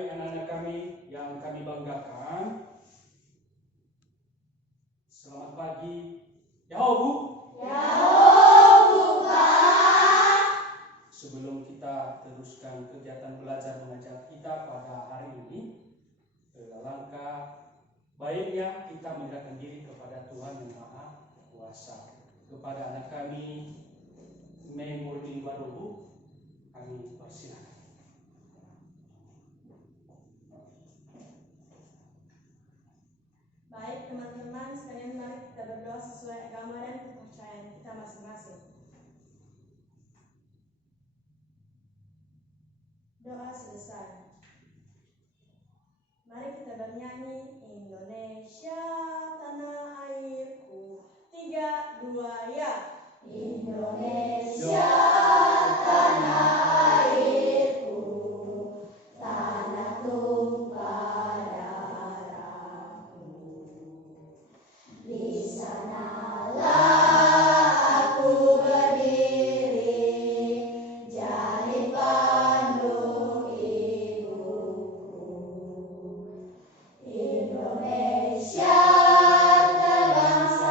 Baik anak-anak kami yang kami banggakan, selamat pagi. Yahoo Bu. Yahoo Pak. Sebelum kita teruskan kegiatan belajar mengajar kita pada hari ini, alangkah baiknya kita menyerahkan diri kepada Tuhan yang Maha Kuasa. Kepada anak kami Mei Murni Wadohu, kami persilakan. Baik teman-teman sekalian, mari kita berdoa sesuai agama dan kepercayaan kita masing-masing. Doa selesai. Mari kita bernyanyi Indonesia tanah airku. 3, 2, ya. Indonesia tanah airku, tanah tumpah darahku. Di sanalah aku berdiri, jalin panduk ibuku. Indonesia kebangsaanku,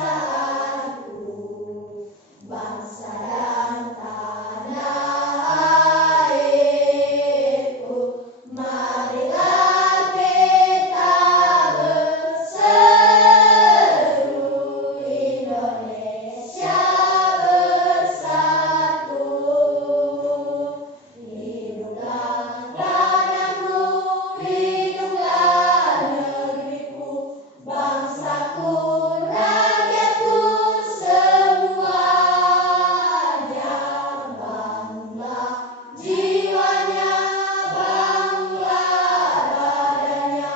bangsa dan tanah airku. Marilah kita berseru, Indonesia bersatu. Hiduplah tanahku, hiduplah negeriku, bangsaku, rakyatku semuanya. Bangga jiwanya, bangga badannya,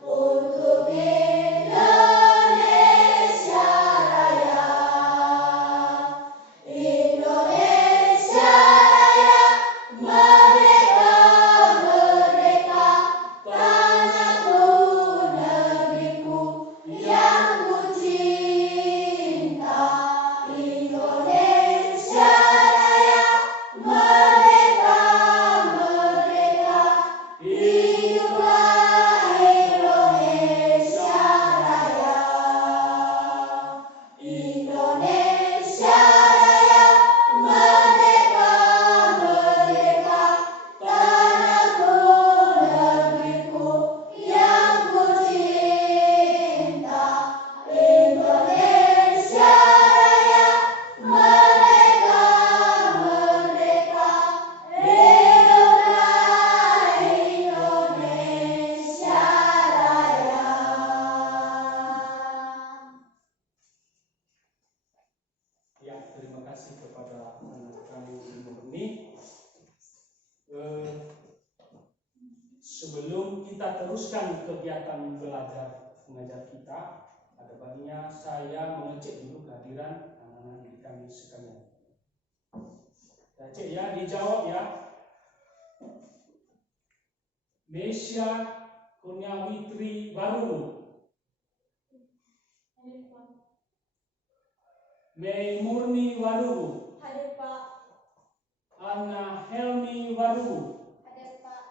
untuk Indonesia Raya. Indonesia Raya, merdeka, merdeka, tanahku, negeriku yang ku cinta. Indonesia Raya, merdeka, merdeka, hiduplah Indonesia Raya. Indonesia Raya, merdeka, merdeka, tanahku, negeriku yang ku cinta. Indonesia Raya, merdeka, merdeka, hiduplah Indonesia Raya. Ya, terima kasih kepada anak kami Murni. Sebelum kita teruskan kegiatan belajar mengajar kita, ada baiknya saya mengecek dulu kehadiran anak-anak didik kami sekalian. Ya, cek ya, dijawab ya. Mesya Kurniawitri Waru, Mei Murni Waru, Hadir Pak. Anna Helmi Waru, Hadir Pak.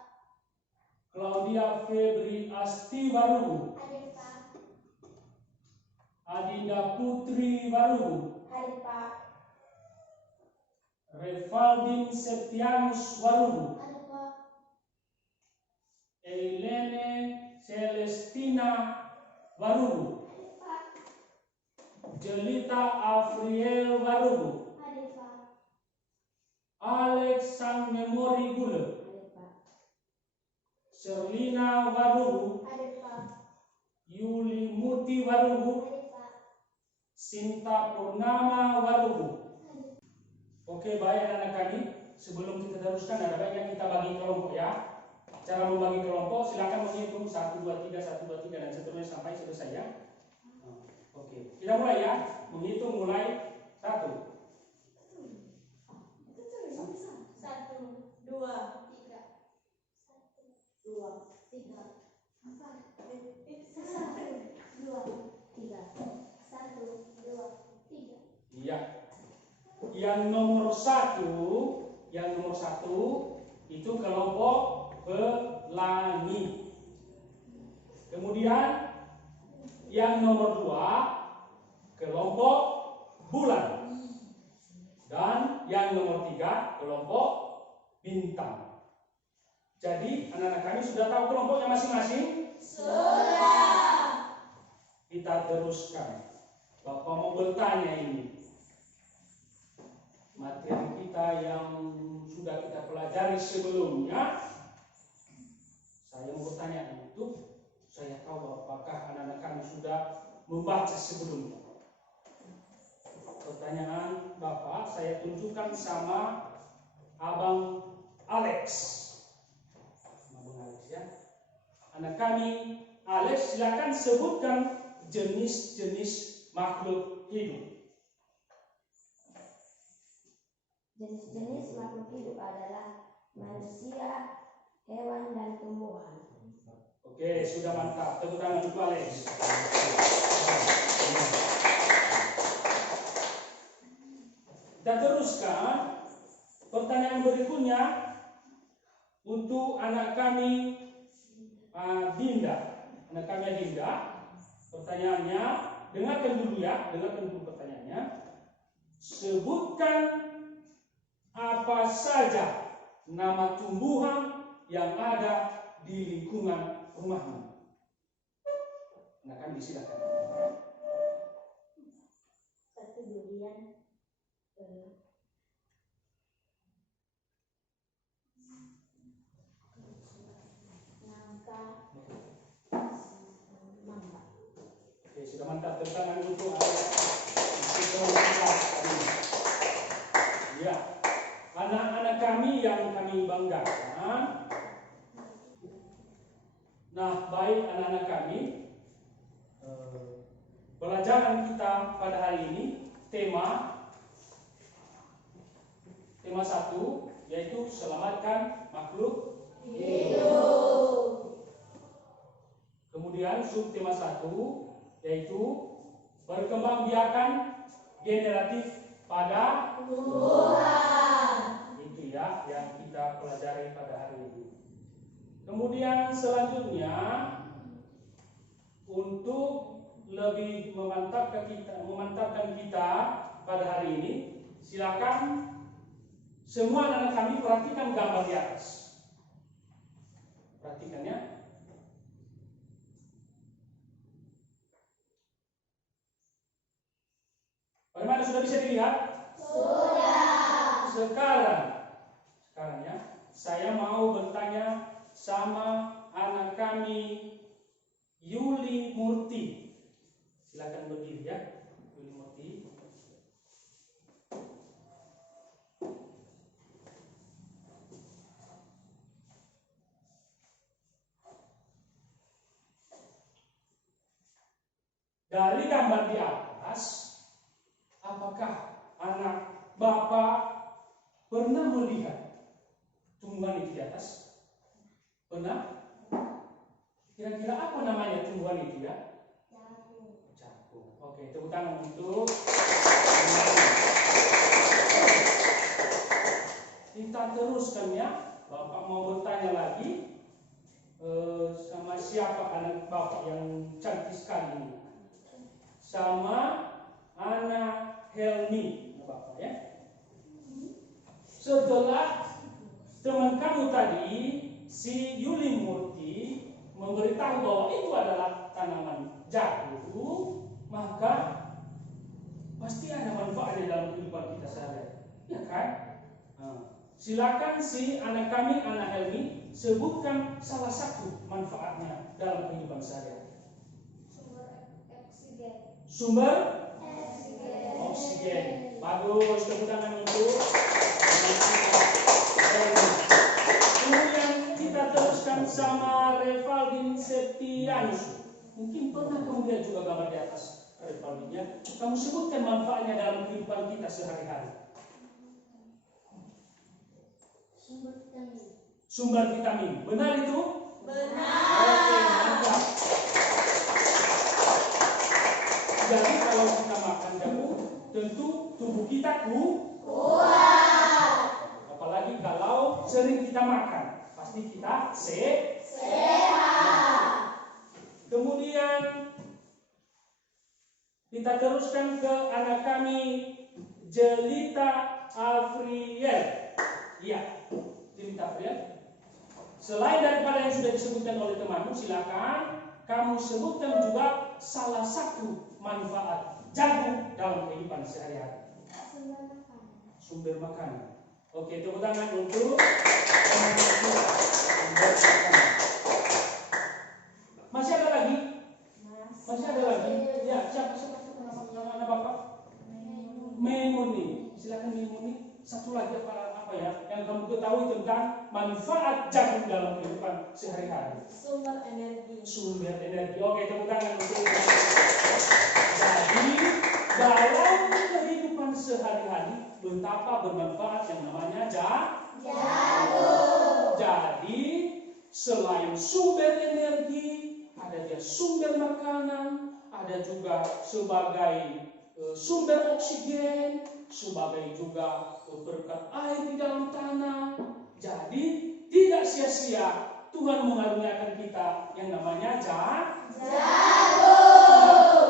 Claudia Febri Asti Waru, Hadir Pak. Adinda Putri Waru, Hadir Pak. Revaldin Septianus Waru, Hadir Pak. Elene Celestina Waru, Hadir Pak. Jelita Afriel Waru, Hadir Pak. Alex Sang Memori Gule, Hadir Pak. Serlina Waru, Hadir Pak. Yuli Murti Waru, Hadir Pak. Sinta Purnama Waru. Oke, baik anak-anak kami, sebelum kita teruskan ada baiknya kita bagi kelompok ya. Cara membagi kelompok silakan menghitung 1, 2, 3, 1, 2, 3 dan seterusnya sampai selesai ya. Oke, kita mulai ya. Menghitung mulai 1. 1, 2, 3. 2, 3, 4. 1, 2, 3. 1, 2, 3. Iya. Yang nomor 1 itu kelompok ke-8. langit. Kemudian yang nomor 2 kelompok bulan. Dan yang nomor 3 kelompok bintang. Jadi anak-anak kami sudah tahu kelompoknya masing-masing? Sudah. Kita teruskan. Bapak mau bertanya ini. Materi kita yang sudah kita pelajari sebelumnya. Saya mau bertanya itu. Saya tahu apakah anak-anak kami sudah membaca sebelumnya. Pertanyaan Bapak saya tunjukkan sama Abang Alex. Abang Alex ya. Anak kami Alex, silakan sebutkan jenis-jenis makhluk hidup. Jenis-jenis makhluk hidup adalah manusia, hewan, dan tumbuhan. Oke, sudah mantap. Tepuk tangan untuk Alex. Kita teruskan. Pertanyaan berikutnya untuk anak kami Dinda. Anak kami Dinda. Pertanyaannya, dengarkan dulu ya, dengarkan dulu pertanyaannya. Sebutkan apa saja nama tumbuhan yang ada di lingkungan rumahmu. Anak kami silakan. Satu durian, nangka, mangga. Oke, sudah mantap. Tepuk tangan untuk ya, anak-anak kami yang kami banggakan. Nah, baik anak-anak kami, pelajaran kita pada hari ini tema 1 yaitu selamatkan makhluk hidup. Kemudian subtema 1 yaitu perkembangbiakan generatif pada Tuhan. Itu ya yang kita pelajari pada hari ini. Kemudian selanjutnya untuk lebih memantapkan kita pada hari ini, silakan semua anak kami perhatikan gambar di atas. Perhatikan ya. Bagaimana, sudah bisa dilihat? Sudah. Sekarang ya, saya mau bertanya sama anak kami Yuli Murti. Silakan berdiri ya, Yuli Murti. Dari gambar di atas, apakah anak Bapak pernah melihat tumbuhan itu di atas? Pernah? Kira-kira apa namanya tumbuhan itu ya? Jagung. Oke, tepuk tangan untuk. Kita teruskan ya. Bapak mau bertanya lagi sama siapa anak Bapak yang cantik sekali ini? Sama anak Helmi, Bapak ya. Setelah teman kamu tadi, si Yuli Murti memberitahu bahwa itu adalah tanaman jagung, maka pasti ada manfaatnya dalam kehidupan kita sehari-hari, ya kan? Silakan si anak kami, anak Helmi, sebutkan salah satu manfaatnya dalam kehidupan sehari-hari. Sumber oksigen. Bagus, tepuk tangan untuk. Kemudian kita teruskan sama Revalvin Septianus. Mungkin pernah kamu lihat juga gambar di atas Revalvinnya. Kamu sebutkan manfaatnya dalam kehidupan kita sehari-hari. Sumber vitamin. Benar itu? Benar. Oke, mantap. Jadi kalau kita makan jagung, tentu tubuh kita kuat. Apalagi kalau sering kita makan, pasti pasti kita sehat. Kemudian kita teruskan ke anak kami Jelita Afriel. Iya, Jelita Afriel. Selain daripada yang sudah disebutkan oleh temanmu, silakan kamu sebutkan juga salah satu manfaat jagung dalam kehidupan sehari-hari. Sumber makanan. Oke, tepuk tangan untuk teman-teman kita. Sumber makanan. Masih ada lagi? Masih ada lagi? Ya, siapa nama Bapak? Memuni. Silakan Memuni. Satu lagi apa ya yang kamu ketahui tentang manfaat jagung dalam kehidupan sehari-hari? Sumber energi. Sumber energi. Oke, tepuk tangan untuk. Jadi dalam kehidupan sehari-hari betapa bermanfaat yang namanya jagung. Jadi selain sumber energi, ada dia sumber makanan, ada juga sebagai sumber oksigen, sebagai juga berkat air di dalam tanah. Jadi tidak sia-sia Tuhan mengaruniakan kita yang namanya jagung.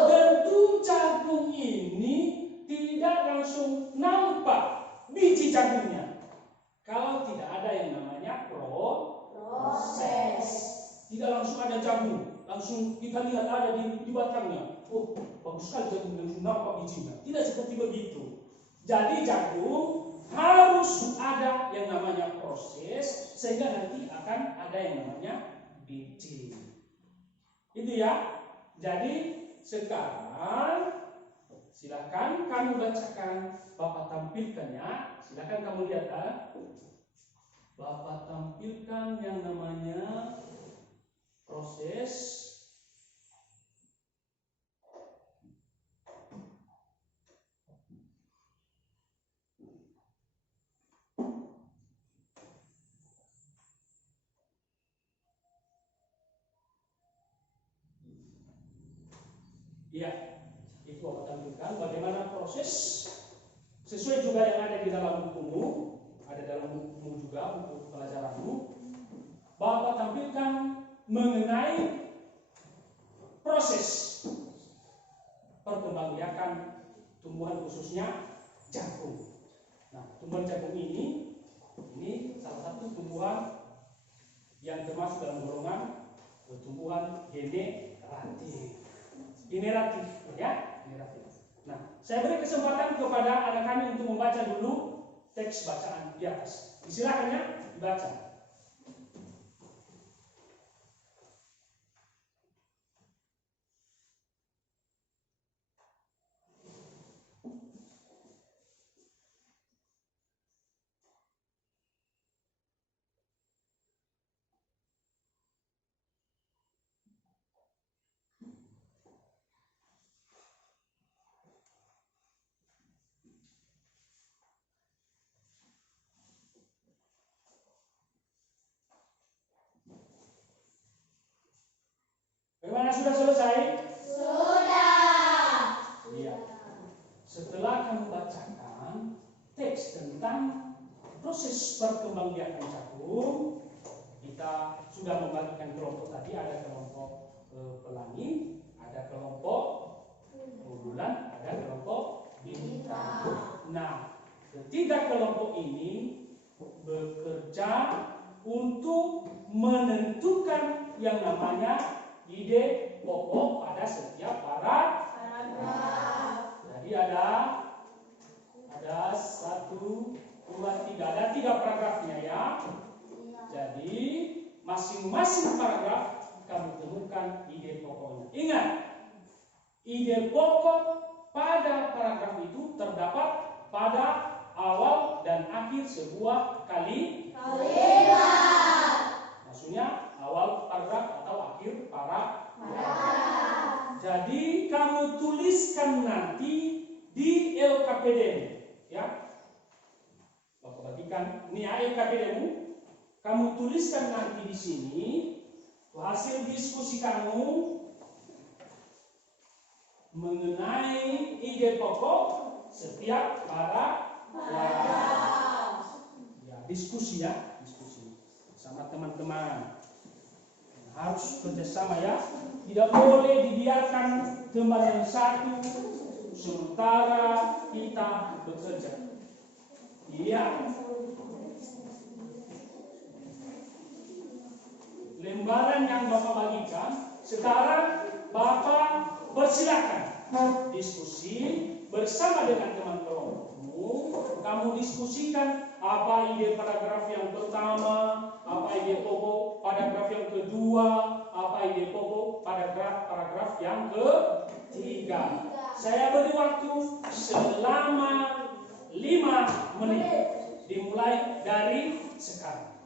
Tentu jagung ini tidak langsung nampak biji jagungnya kalau tidak ada yang namanya proses. Tidak langsung ada jagung, langsung kita lihat ada di batangnya. Oh, bagus sekali jagung, langsung nampak bijinya. Tidak seperti begitu. Jadi jagung harus ada yang namanya proses sehingga nanti akan ada yang namanya biji. Itu ya. Jadi sekarang silakan kamu bacakan, Bapak tampilkan ya. Silakan kamu lihat ya. Bapak tampilkan yang namanya proses. Ya, itu Bapak tampilkan bagaimana proses sesuai juga yang ada di dalam bukumu, ada dalam bukumu juga, buku pelajaranmu. Bapak tampilkan mengenai proses perkembangbiakan tumbuhan khususnya jagung. Nah, tumbuhan jagung ini salah satu tumbuhan yang termasuk dalam golongan tumbuhan generatif. Nah, saya beri kesempatan kepada anak kami untuk membaca dulu teks bacaan di atas. Silakan ya, dibaca. Bagaimana, sudah selesai? Sudah. Iya. Setelah kamu bacakan teks tentang proses perkembangbiakan jagung, kita sudah membagikan kelompok tadi. Ada kelompok pelangi, ada kelompok bulan, ada kelompok bintang. Nah, ketiga kelompok ini bekerja untuk menentukan yang namanya ide pokok pada setiap paragraf. Jadi ada 1, 2, 3, ada 3 paragrafnya ya. Jadi masing-masing paragraf kamu temukan ide pokoknya. Ingat, ide pokok pada paragraf itu terdapat pada awal dan akhir sebuah kalimat. Maksudnya awal paragraf atau akhir paragraf. Jadi kamu tuliskan nanti di LKPD ya. Bapak bagikan ini ya LKPD-mu. Kamu tuliskan nanti di sini hasil diskusi kamu mengenai ide pokok setiap paragraf. Ya, diskusi ya, diskusi. Sama teman-teman. Harus kerjasama ya. Tidak boleh dibiarkan teman yang satu sementara kita bekerja. Iya. Lembaran yang Bapak bagikan, sekarang Bapak persilakan diskusi bersama dengan teman kelompokmu. Kamu diskusikan apa ide paragraf yang pertama, apa ide pokok paragraf yang kedua, apa ide pokok paragraf yang ketiga. Saya beri waktu selama 5 menit, dimulai dari sekarang.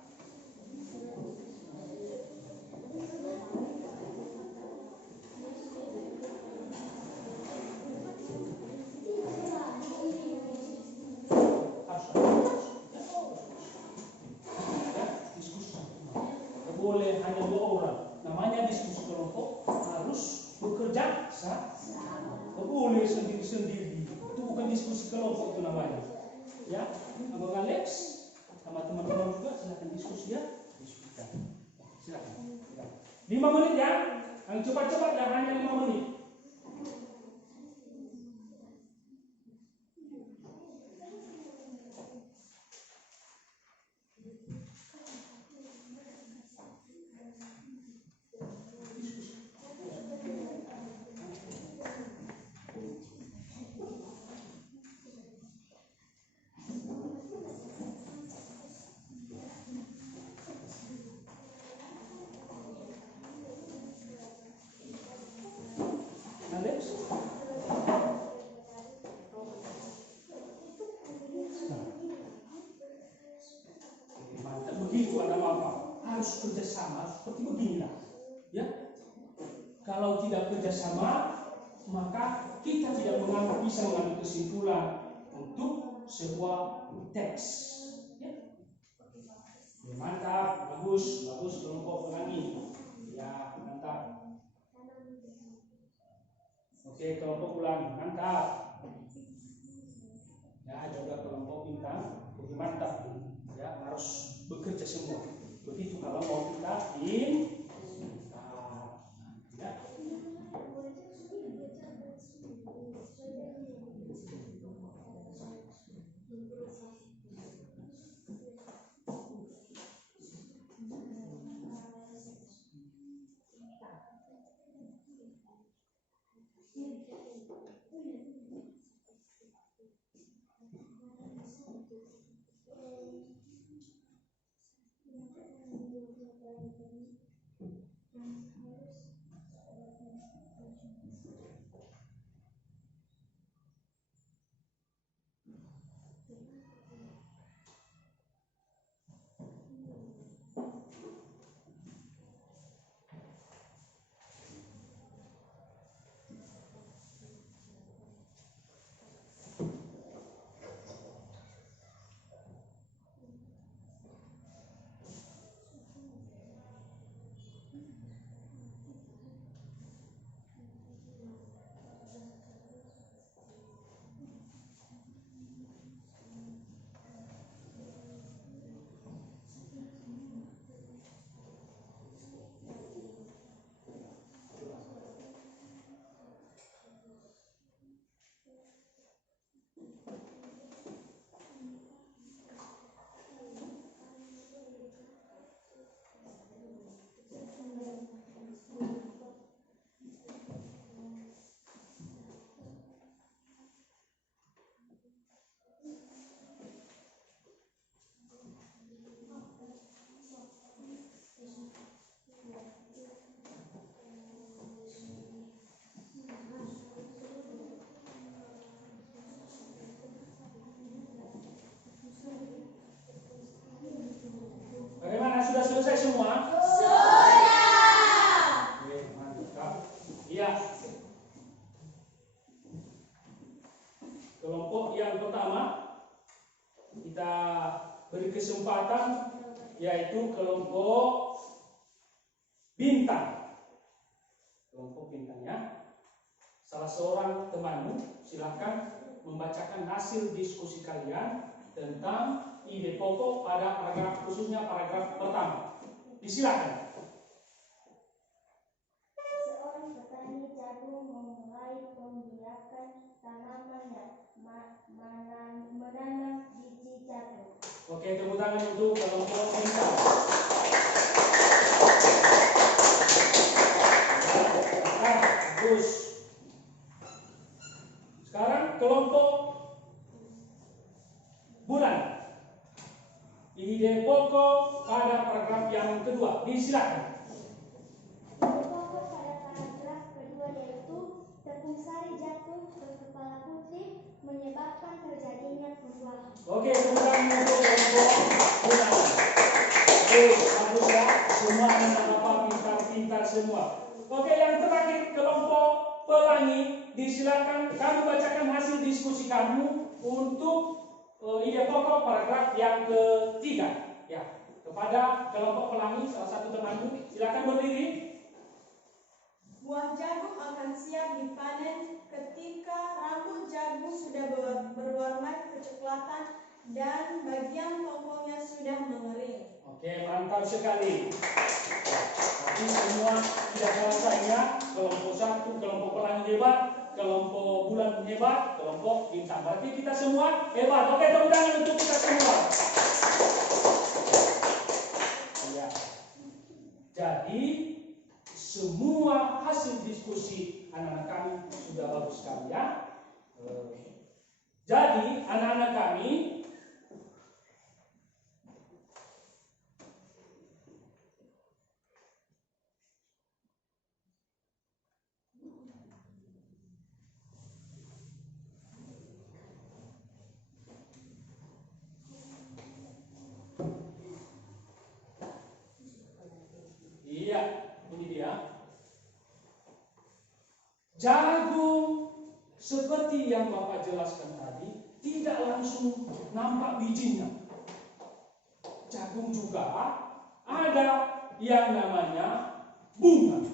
Boleh hanya 2 orang. Namanya diskusi kelompok, harus bekerja sama. Boleh sendiri-sendiri. Itu bukan diskusi kelompok itu namanya. Ya, Abang Alex sama teman-teman juga silakan diskusi ya. Diskusikan. Silakan. 5 menit ya. Yang cepat-cepat ya, hanya 5 menit. Begitu ada apa? Harus kerjasama seperti beginilah. Ya, kalau tidak kerjasama, maka kita tidak bisa mengambil kesimpulan untuk sebuah teks. Ya, mantap, bagus kelompok ulangi. Ya, mantap. Oke, kelompok ulangi, mantap. Ya, jaga kelompok bintang, oke, mantap. Ya, harus bekerja semua. Begitu kalau mau kita ya. Bagaimana, sudah selesai semua? Sudah. Oke, mantap. Iya. Kelompok yang pertama kita beri kesempatan, yaitu kelompok bintang. Kelompok bintangnya, salah seorang temanmu silakan membacakan hasil diskusi kalian tentang ide pokok pada paragraf, khususnya paragraf pertama. Disilakan. Seorang petani jagung memulai pembiakan tanaman dan menanam biji jagung. Oke, tepuk tangan untuk kelompok pintar. Bagus. Sekarang kelompok bulan. Ide pokok pada paragraf yang kedua. Disilakan. Ide pokok pada paragraf kedua yaitu tepung sari jatuh ke kepala putih menyebabkan terjadinya pembuahan. Oke, tepuk tangan untuk kelompok bulan. Bagus ya. Semua anak bapak pintar-pintar semua. Oke, yang terakhir kelompok pelangi. Disilakan kamu bacakan hasil diskusi kamu untuk ide pokok paragraf yang ketiga. Ya, kepada kelompok pelangi salah satu temanmu, silakan berdiri. Buah jagung akan siap dipanen ketika rambut jagung sudah berwarna kecoklatan dan bagian pokoknya sudah mengering. Oke, mantap sekali. Tapi semua tidak selesainya. Kelompok satu, kelompok pelangi hebat, kelompok bulan hebat, kelompok bintang. Berarti kita semua hebat. Oke, tepuk tangan untuk kita semua. Ya. Jadi semua hasil diskusi anak-anak kami sudah bagus sekali ya. Jadi anak-anak kami jagung seperti yang Bapak jelaskan tadi tidak langsung nampak bijinya. Jagung juga ada yang namanya bunga.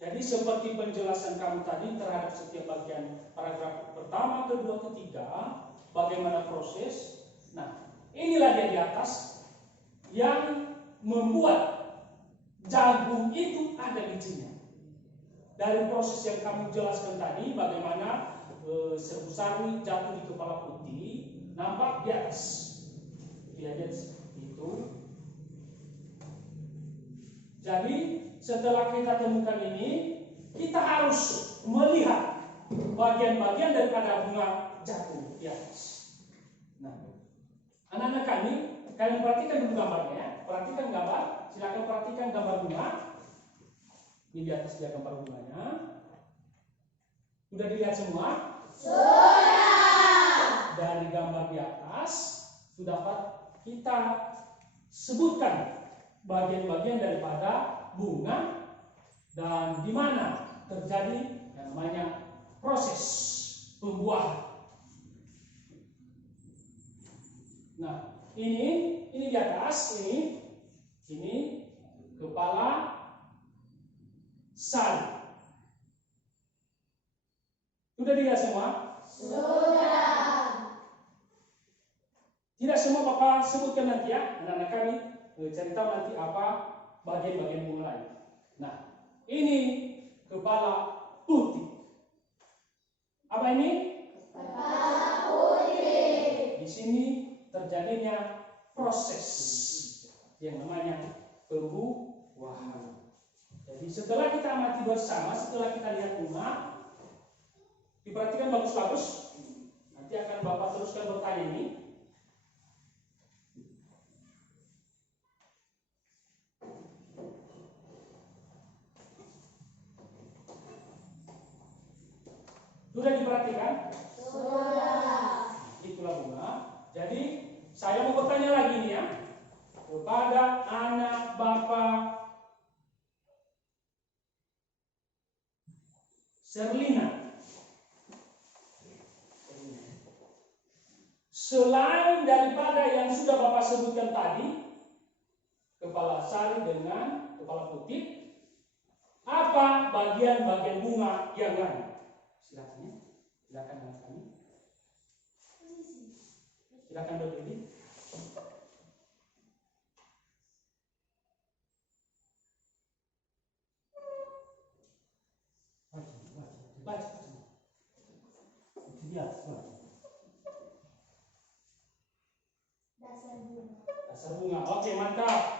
Jadi seperti penjelasan kamu tadi terhadap setiap bagian paragraf pertama, kedua, ketiga, bagaimana proses. Nah, inilah dia di atas yang membuat jagung itu ada bijinya. Dari proses yang kamu jelaskan tadi, bagaimana serbu sari jatuh di kepala putih, nampak di atas. Lihat itu. Jadi setelah kita temukan ini, kita harus melihat bagian-bagian daripada bunga jagung di atas. Nah, anak-anak kami, kalian perhatikan dulu gambarnya ya. Perhatikan gambar. Silakan perhatikan gambar bunga. Ini di atas dia gambar bunganya. Sudah dilihat semua? Sudah. Dari gambar di atas sudah dapat kita sebutkan bagian-bagian daripada bunga dan di mana terjadi yang namanya proses pembuahan. Nah, ini di atas ini kepala sari. Sudah dilihat semua? Sudah. Tidak semua Bapak sebutkan nanti ya, anak-anak kami cari tahu nanti apa bagian-bagian bunga lain. Nah, ini kepala putih. Apa ini? Kepala putih. Di sini terjadinya proses yang namanya pembuahan. Jadi setelah kita amati bersama, setelah kita lihat bunga, diperhatikan bagus-bagus. Nanti akan Bapak teruskan bertanya ini. Sudah diperhatikan? Sudah. Itulah bunga. Jadi saya mau bertanya lagi nih ya kepada anak Bapak Serlina. Selain daripada yang sudah Bapak sebutkan tadi, kepala sari dengan kepala putih, apa bagian-bagian bunga yang lain? Silakan ya. Silakan anak kami. Silakan berdiri. Ya, Dasar bunga. dasar bunga. Oke, mantap.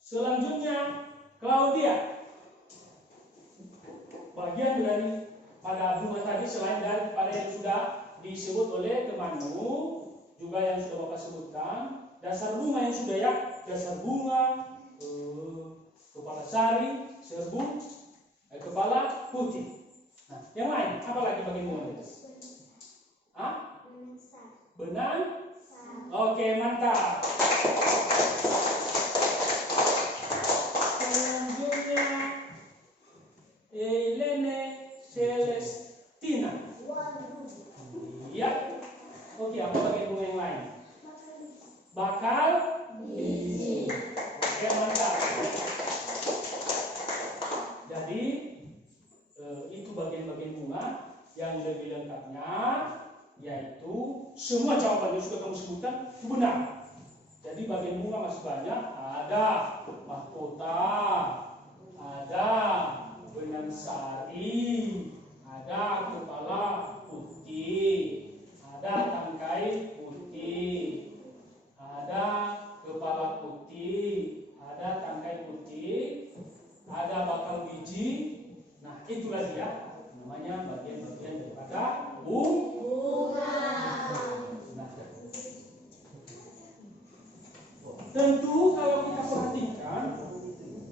Selanjutnya, Claudia. Bagian dari pada bunga tadi selain daripada yang sudah disebut oleh temanmu, juga yang sudah Bapak sebutkan, dasar bunga yang sudah ya, dasar bunga, kepala sari, serbuk, kepala putih. Nah, yang lain, apa lagi bagian bunga itu? Hah? Benang? Oke, mantap. Selanjutnya, Elene Celestina. Iya. Oke, apa bagian bunga yang lain? Bakal biji. Oke, mantap. Jadi itu bagian-bagian bunga yang lebih lengkapnya, yaitu semua jawabannya sudah kamu sebutkan benar. Jadi bagian bunga masih banyak. Ada mahkota, ada benang sari, ada kepala putih, ada tangkai putih, ada kepala putih, ada tangkai putih, ada bakal biji. Nah, itulah dia namanya bagian-bagian daripada bunga. Nah, tentu kalau kita perhatikan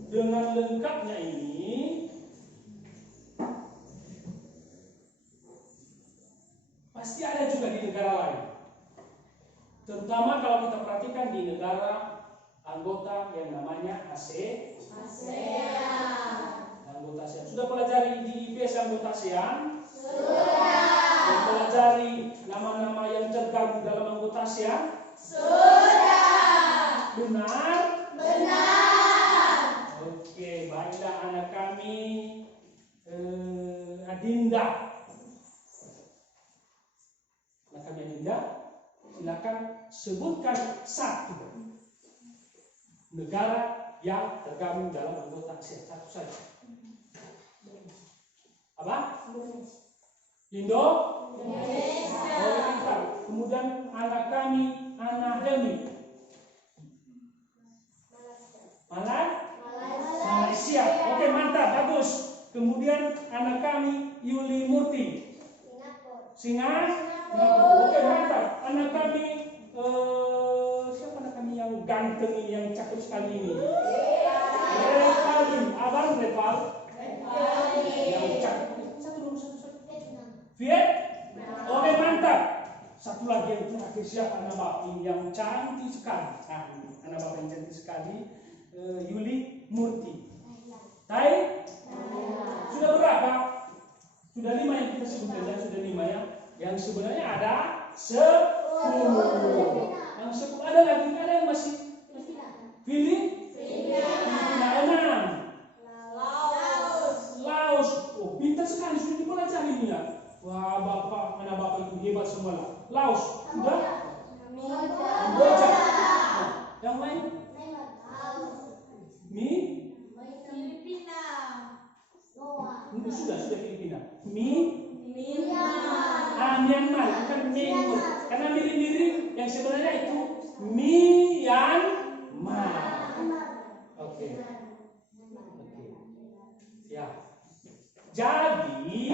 dengan lengkapnya ini, pasti ada juga di negara lain. Terutama kalau kita perhatikan di negara anggota yang namanya ASEAN. Anggota ASEAN. Sudah pelajari di IPS anggota ASEAN? Sudah. Mempelajari nama-nama yang tergabung dalam anggota ASEAN? Sudah. Benar? Benar. Oke, baiklah anak kami Adinda. Anak kami Adinda, silakan sebutkan satu negara yang tergabung dalam anggota ASEAN. Satu saja. Apa? Indonesia. Oh, kemudian anak kami Ana Helmi. Malaysia. Oke, mantap, bagus. Kemudian anak kami Yuli Murti. Singapura. Oke, mantap. Anak kami siapa anak kami yang ganteng ini, yang cakep sekali ini? Repali. Abang Repal. Yang cakep. Satu. Vietnam. Oke, mantap. Satu lagi yang terakhir, siapa anak bapak ini yang cantik sekali? Nah, anak bapak yang cantik sekali, Yuli Murti. Sudah berapa? Sudah 5 yang kita sebutkan, ya? Sudah 5 ya. Yang sebenarnya ada 10. Yang 10 ada lagi, ada yang masih Filipina 6. Laos. Oh, pintar sekali, sudah dipelajari ini ya. Wah, anak bapak itu hebat semua lah. Laos, sudah? Kamboja. Nah, yang lain? Sudah Filipina. Myanmar, bukan Myanmar. Karena mirip-mirip, yang sebenarnya itu Myanmar. Oke. Ya. Jadi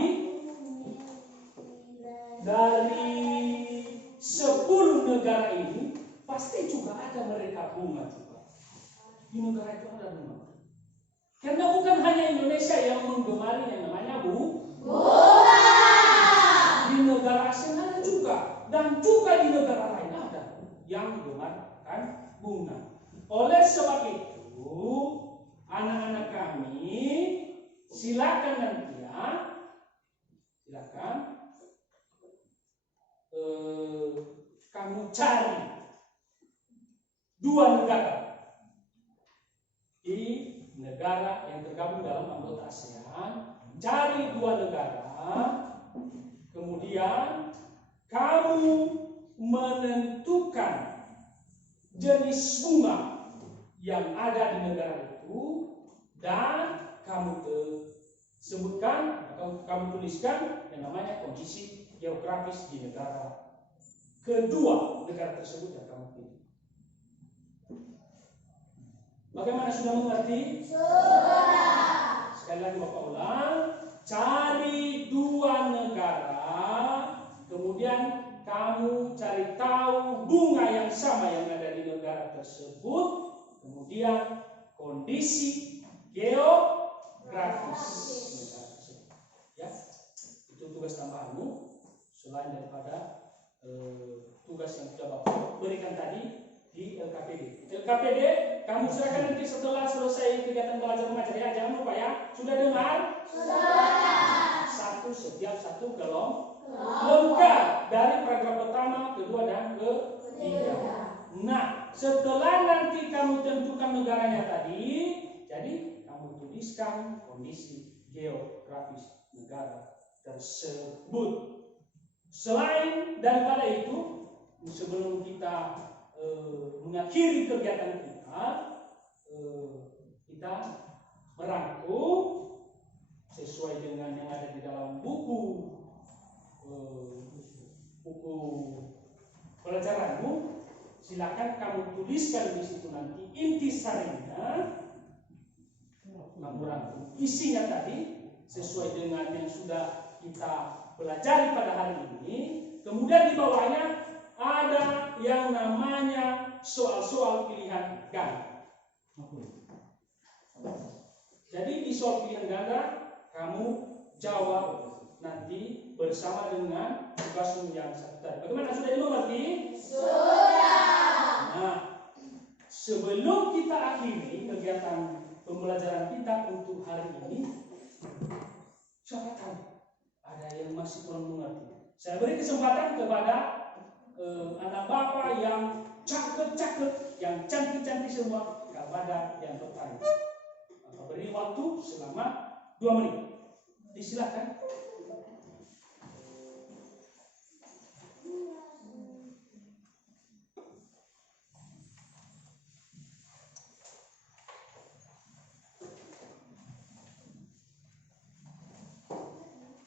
dari 10 negara ini pasti juga ada mereka bunga juga. Di negara itu ada bunga. Karena bukan hanya Indonesia yang menggemari yang namanya bunga. Di negara ASEAN ada juga, dan juga di negara lain ada yang menggemarkan bunga. Oleh sebab itu, anak-anak kami, silakan nanti ya, silakan kamu cari 2 negara di negara yang tergabung dalam anggota ASEAN. Cari 2 negara, kemudian kamu menentukan jenis bunga yang ada di negara itu dan kamu sebutkan atau kamu tuliskan yang namanya kondisi geografis di negara kedua negara tersebut yang kamu pilih. Bagaimana, sudah mengerti? Sudah. Sekali lagi Bapak ulang, cari 2 negara, kemudian kamu cari tahu bunga yang sama yang ada di negara tersebut, kemudian kondisi geografis negara tersebut. Ya, itu tugas tambahanmu selain daripada tugas yang sudah Bapak berikan tadi di LKPD. LKPD kamu serahkan nanti setelah selesai kegiatan belajar mengajar ya. Jangan lupa ya. Sudah dengar? Sudah. 1 setiap 1 lengkap dari paragraf pertama, kedua dan ketiga. Nah, setelah nanti kamu tentukan negaranya tadi, jadi kamu tuliskan kondisi geografis negara tersebut. Selain daripada itu, sebelum kita mengakhiri kegiatan kita, kita merangkum sesuai dengan yang ada di dalam buku pelajaranmu. Silakan kamu tuliskan di situ nanti intisarinya, kamu rangkum isinya tadi sesuai dengan yang sudah kita pelajari pada hari ini. Kemudian di bawahnya ada yang namanya soal-soal pilihan ganda. Jadi di soal pilihan ganda kamu jawab nanti bersama dengan tugasmu yang satu tadi. Bagaimana, sudah dimengerti? Sudah. Nah, sebelum kita akhiri kegiatan pembelajaran kita untuk hari ini, siapa tahu ada yang masih kurang mengerti. Saya beri kesempatan kepada anak bapak yang cakep-cakep, yang cantik-cantik semua, kepada yang bertanya. Maka beri waktu selama 2 menit. Disilakan.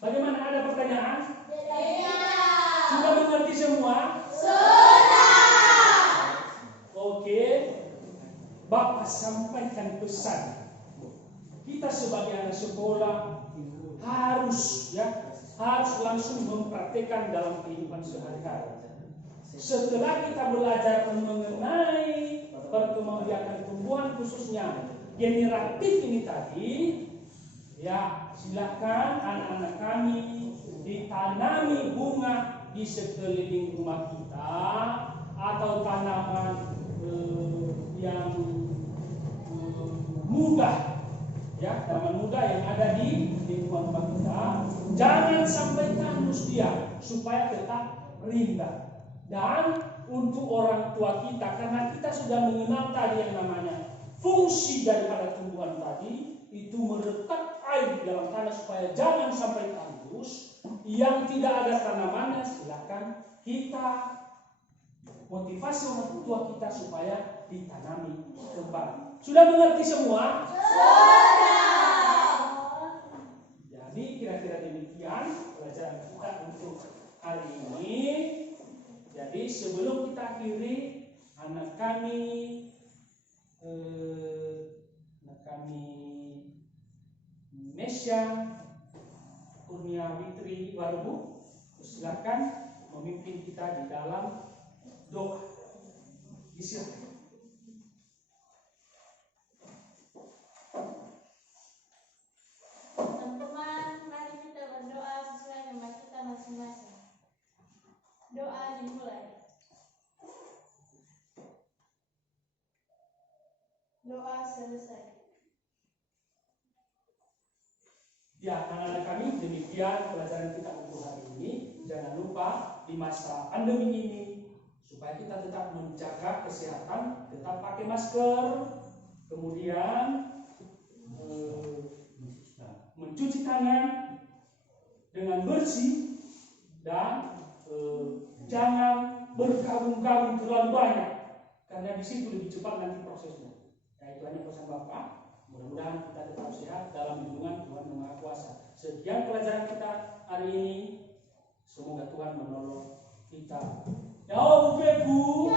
Bagaimana, ada pertanyaan? Sudah mengerti semua? Oke, Bapak sampaikan pesan. Kita sebagai anak sekolah harus langsung mempraktekkan dalam kehidupan sehari-hari. Setelah kita belajar mengenai perkembangan biakan tumbuhan khususnya generatif ini tadi, ya silakan anak-anak kami ditanami bunga di sekeliling rumah kita atau tanaman yang mudah, ya, tanaman muda yang ada di lingkungan rumah kita. Jangan sampai tandus dia supaya tetap rindang. Dan untuk orang tua kita, karena kita sudah mengenal tadi yang namanya fungsi daripada tumbuhan tadi, itu meretak air di dalam tanah supaya jangan sampai tandus. Yang tidak ada tanamannya, silakan kita motivasi orang tua kita supaya ditanami kembali. Sudah mengerti semua? Sudah. Jadi kira-kira demikian pelajaran kita untuk hari ini. Jadi sebelum kita akhiri, anak kami Mesya Kurnia Witri Warubu, silakan memimpin kita di dalam doa. Disilakan. Teman-teman, mari kita berdoa sesuai nama kita masing-masing. Doa dimulai. Doa selesai. Ya, anak-anak kami, demikian pelajaran kita untuk hari ini. Jangan lupa di masa pandemi ini, supaya kita tetap menjaga kesehatan, tetap pakai masker, kemudian mencuci tangan dengan bersih, dan jangan bergabung-gabung terlalu banyak, karena di situ lebih cepat nanti prosesnya. Ya, itu hanya pesan Bapak. Mudah-mudahan kita tetap sehat dalam lindungan Tuhan Yang Maha Kuasa. Sekian pelajaran kita hari ini. Semoga Tuhan menolong kita. Ya, Bu.